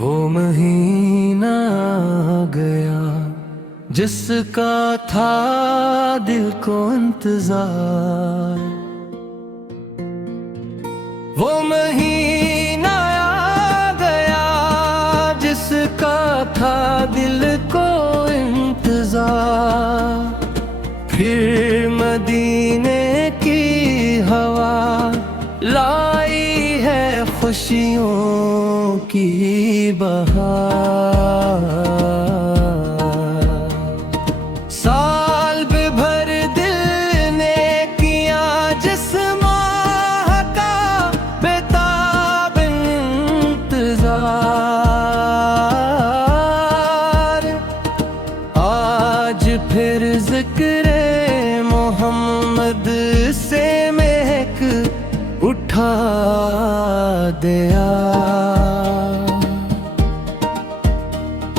वो महीना आ गया जिसका था दिल को इंतजार। वो महीना आ गया जिसका था दिल को इंतजार। फिर मदीने की हवा लाई है खुशियों की बहार। साल भर दिल ने किया जिस माह का बेताब इंतजार। आज फिर जिक्र मोहम्मद से महक उठा दिया।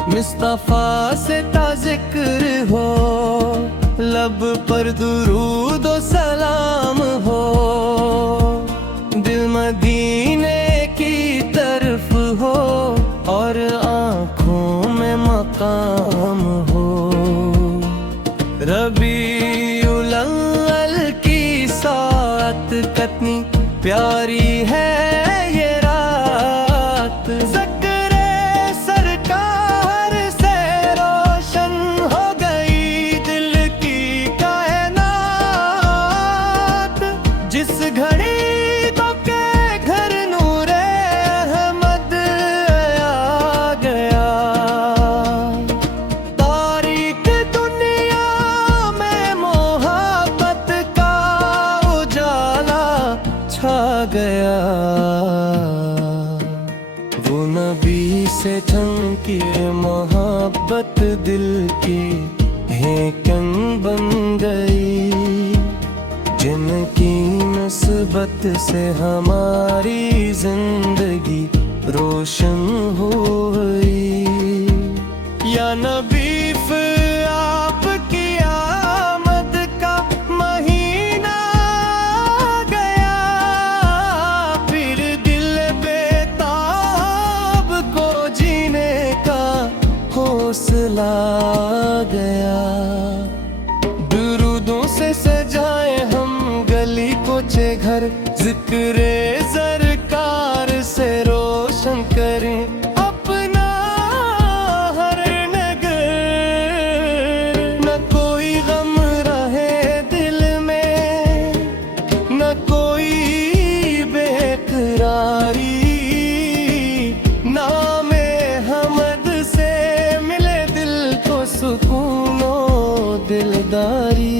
मुस्तफा से जिक्र हो, लब पर दुरूद व सलाम हो। दिल मदीने की तरफ हो और आँखों में मकाम हो। रबीउल अव्वल की सात कितनी प्यारी है ये रात। ज़िक्र सरकार से रोशन हो गई दिल की कायनात। जिस घड़ी तो के घर नूरे अहमद आ गया। तारीक दुनिया में मोहब्बत का उजाला छा गया। वो नबी से झलकी मोहब्बत दिल की हेकन बन गई। जिनकी निस्बत से हमारी जिंदगी रोशन हुई। या नबी आपकी आमद का महीना आ गया। फिर दिल बेताब को जीने का हौसला गया। दुरूदों से सजाए हम गली कोचे घर। जिक्रे ज़रकार से रोशन करें अपना हर नगर। न कोई गम रहे दिल में, न कोई बेकरारी। नामे हमद से मिले दिल को सुकून व दिलदारी।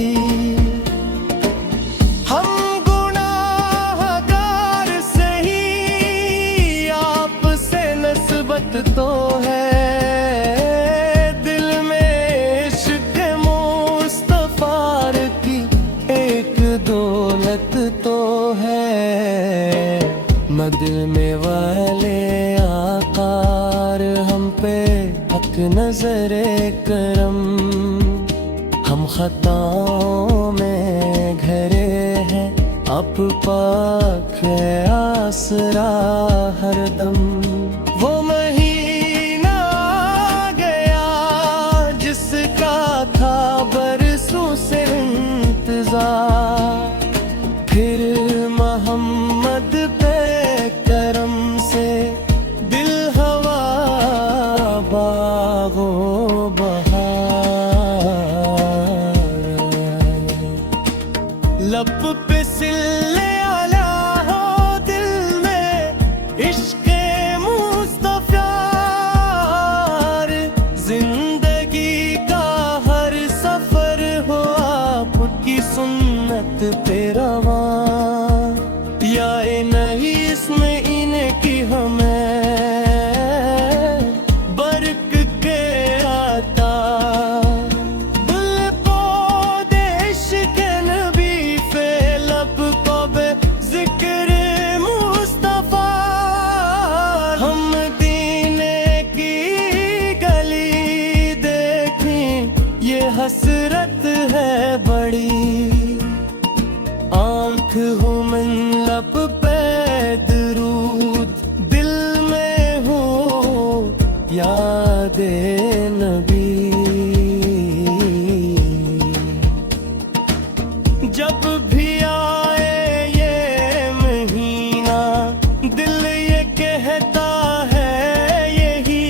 हम गुनाहगार सही आपसे नस्बत तो है। दिल में इश्क़ मुस्तफ़ार की एक दौलत तो है। न दिल में वाले आकार हम पे हक नजरे करम। हम खताओं में घरे हैं अब पाक है आसरा हरदम। वो महीना आ गया जिसका था बरसों से इंतजार। फिर मोहम्मद पे करम से दिल हवा बागो बहार। लब पे सिले आला हो दिल में इश्क़ यादे नबी। जब भी आए ये महीना दिल ये कहता है यही,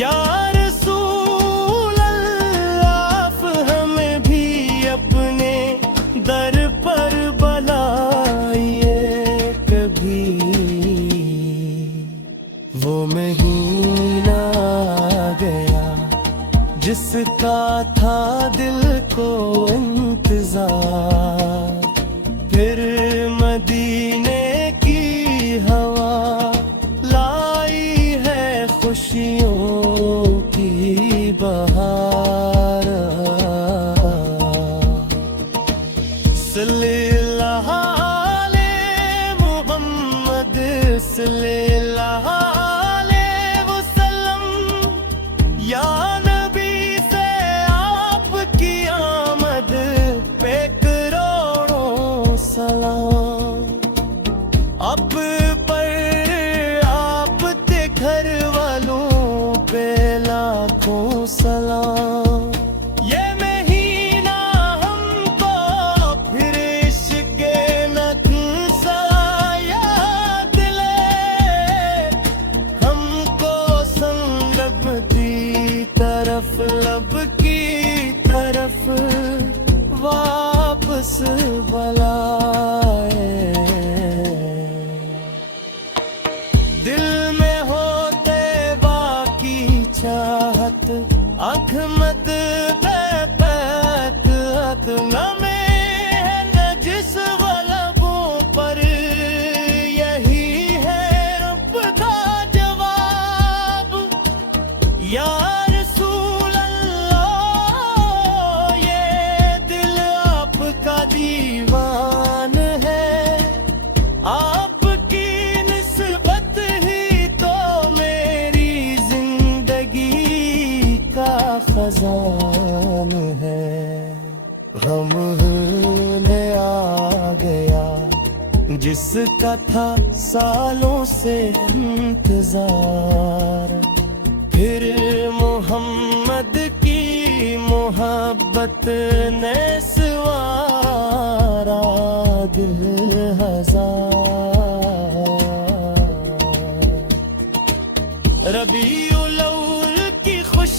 या रसूल अल्लाह आप हमें भी अपने दर पर बुलाइए कभी। वो महीना आ गया जिसका था दिल को इंतजार, फिर मदीने की हवा लाई है खुशियों की बहार। सल्लल्लाहु अलैहि मुहम्मद सल्लल्लाहु अलैहि वसल्लम, या नबी से आपकी आमद पे करोड़ों सलाम। आप पर आपके घर वालों पे लाखों सलाम। ये महीना हमको फिर इश्क़े नक्शा याद दिले, हमको संगब की तरफ लब की तरफ वापस बुलाए। दिल में होते बाकी चाहत, आँख मत में है नजिस गलबों पर, यही है अपना जवाब। या रसूल अल्लाह ये दिल आपका दीवान है, आपकी निस्बत ही तो मेरी जिंदगी का खजान है। हम ने आ गया जिसका था सालों से इंतजार, फिर मोहम्मद की मोहब्बत ने सवारा दिल हजार। रबीउल अव्वल की खुश